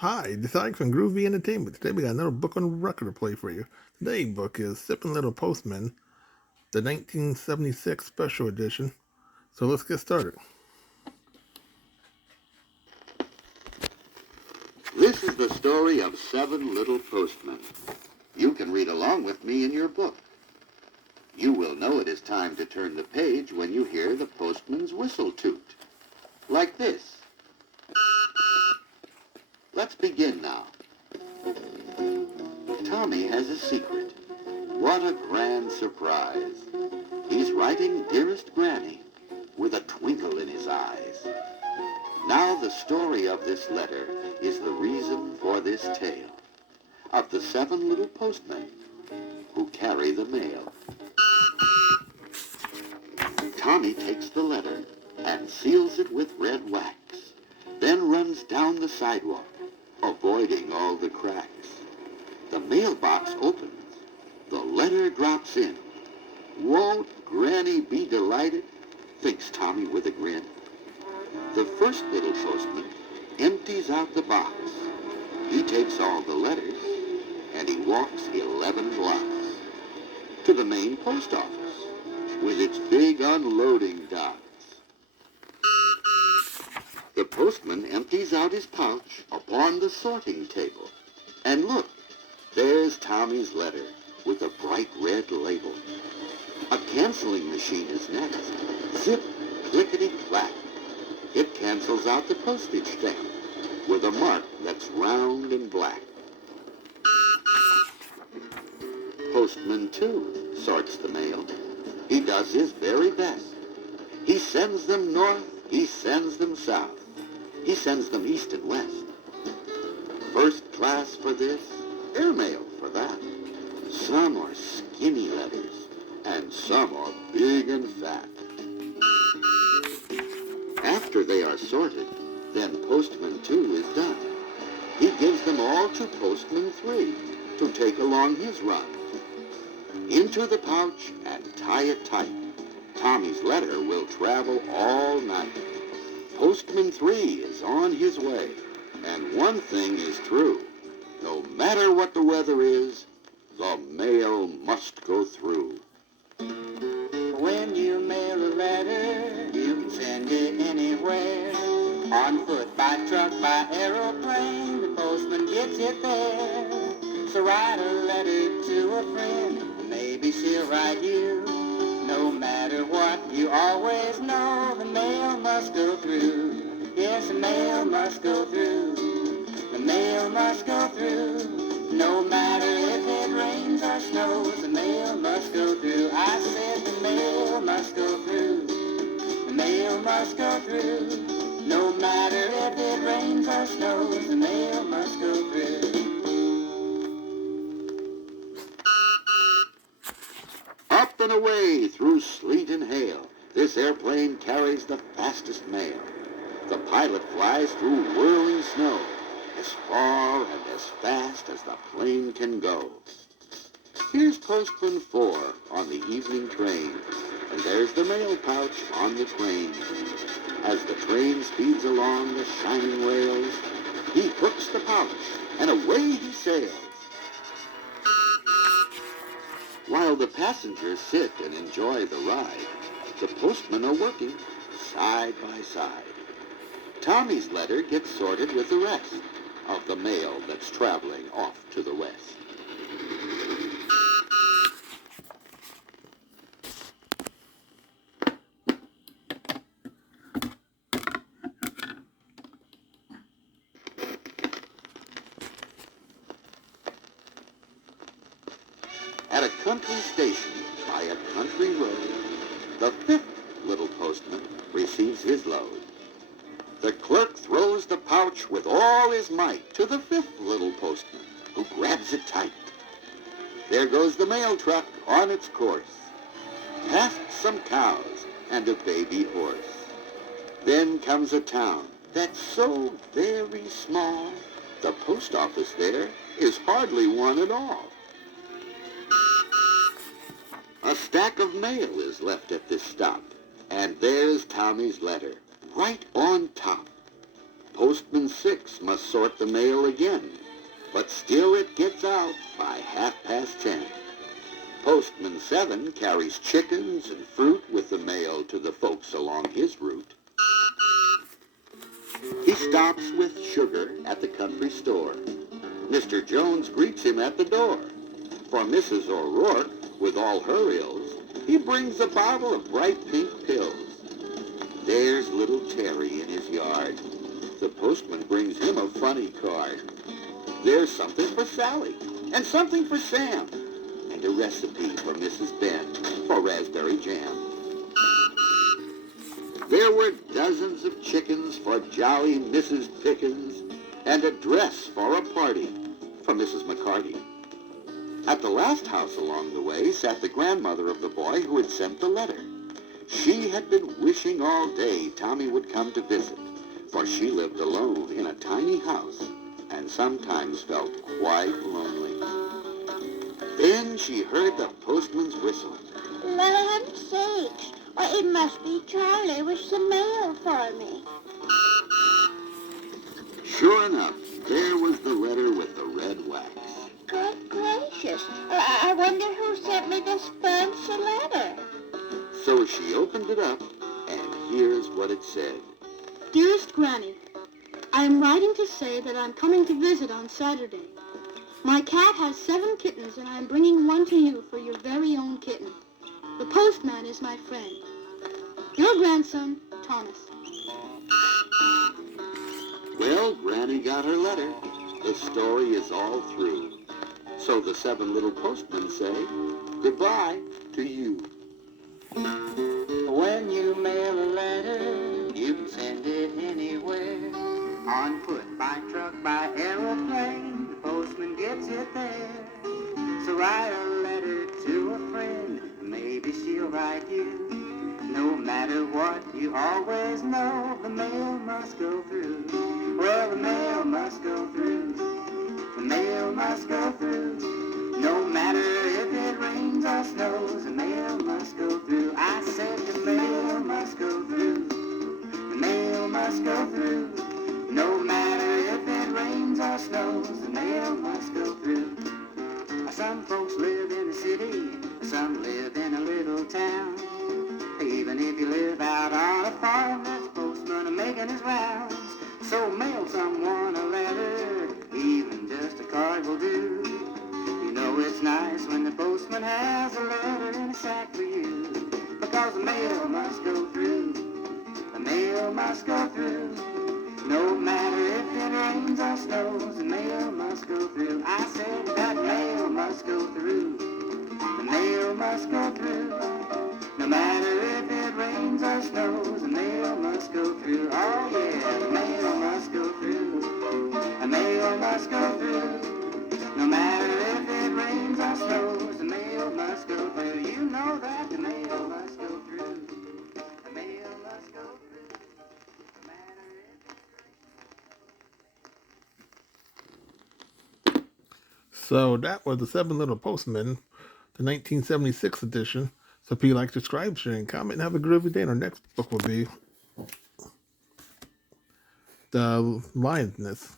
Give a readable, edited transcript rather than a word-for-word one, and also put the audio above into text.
Hi, this is Ike from Groovy Entertainment. Today we got another book on record to play for you. Today's book is Sippin' Little Postman, the 1976 special edition. So let's get started. This is the story of 7 little postmen. You can read along with me in your book. You will know it is time to turn the page when you hear the postman's whistle toot. Like this. Let's begin now. Tommy has a secret. What a grand surprise. He's writing Dearest Granny with a twinkle in his eyes. Now the story of this letter is the reason for this tale of the 7 little postmen who carry the mail. Tommy takes the letter and seals it with red wax, then runs down the sidewalk, avoiding all the cracks. The mailbox opens. The letter drops in. Won't Granny be delighted? Thinks Tommy with a grin. The first little postman empties out the box. He takes all the letters, and he walks 11 blocks to the main post office with its big unloading docks. The postman empties out his pouch upon the sorting table. And look, there's Tommy's letter with a bright red label. A canceling machine is next. Zip, clickety-clack. It cancels out the postage stamp with a mark that's round and black. Postman 2 sorts the mail. He does his very best. He sends them north, he sends them south. He sends them east and west. First class for this, airmail for that. Some are skinny letters, and some are big and fat. After they are sorted, then Postman 2 is done. He gives them all to Postman 3 to take along his run. Into the pouch and tie it tight. Tommy's letter will travel all night. Postman 3 is on his way, and one thing is true. No matter what the weather is, the mail must go through. When you mail a letter, you can send it anywhere. On foot, by truck, by aeroplane, the postman gets it there. So write a letter to a friend, maybe she'll write you. No matter what, you always know the mail must go through. Yes, the mail must go through. The mail must go through. No matter if it rains or snows, the mail must go through. I said the mail must go through. The mail must go through. No matter if it rains or snows, the mail must go through. Up and away through sleet and hail, this airplane carries the fastest mail. The pilot flies through whirling snow, as far and as fast as the plane can go. Here's Postman 4 on the evening train, and there's the mail pouch on the train. As the train speeds along the shining rails, he hooks the pouch, and away he sails. While the passengers sit and enjoy the ride, the postmen are working side by side. Tommy's letter gets sorted with the rest of the mail that's traveling off to the west. At a country station by a country road, the 5th little postman receives his load. The clerk throws the pouch with all his might to the 5th little postman, who grabs it tight. There goes the mail truck on its course, past some cows and a baby horse. Then comes a town that's so very small, the post office there is hardly one at all. A stack of mail is left at this stop, and there's Tommy's letter, right on top. Postman 6 must sort the mail again, but still it gets out by 10:30. Postman 7 carries chickens and fruit with the mail to the folks along his route. He stops with sugar at the country store. Mr. Jones greets him at the door. For Mrs. O'Rourke, with all her ills, he brings a bottle of bright pink pills. There's little Terry in his yard. The postman brings him a funny card. There's something for Sally, and something for Sam, and a recipe for Mrs. Ben for raspberry jam. There were dozens of chickens for jolly Mrs. Pickens, and a dress for a party for Mrs. McCarty. At the last house along the way sat the grandmother of the boy who had sent the letter. She had been wishing all day Tommy would come to visit, for she lived alone in a tiny house and sometimes felt quite lonely. Then she heard the postman's whistle. Land's sakes! Why, it must be Charlie with some mail for me. Sure enough, there was the letter with the red wax. Good gracious! I wonder who sent me this fancy letter. So she opened it up, and here's what it said. Dearest Granny, I am writing to say that I'm coming to visit on Saturday. My cat has 7 kittens, and I am bringing one to you for your very own kitten. The postman is my friend. Your grandson, Thomas. Well, Granny got her letter. The story is all through. So the 7 little postmen say goodbye to you. When you mail a letter, you can send it anywhere. On foot, by truck, by aeroplane, the postman gets it there. So write a letter to a friend, maybe she'll write you. No matter what, you always know the mail must go through. Well, the mail must go through. The mail must go through. No matter if it rains or snows, the mail must go through. I said the mail must go through. The mail must go through. No matter if it rains or snows, the mail must go through. Some folks live in a city, some live in a little town. Even if you live out on a farm, there's a postman making his rounds. So mail someone a letter, even just a card will do. You know it's nice when the postman has a letter in a sack for you. Because the mail must go through. The mail must go through. No matter if it rains or snows, the mail must go through. I said that mail must go through. The mail must go through. No matter if it rains or snows, the mail must go through. Oh yeah, the mail must go through. The mail must go through. No matter if it rains or snows, the mail must go through. You know that the mail must go through. The mail must go through. No matter if So that was the 7 Little Postmen, the 1976 edition. So if you like, subscribe, share, and comment, and have a groovy day. And our next book will be The Lioness.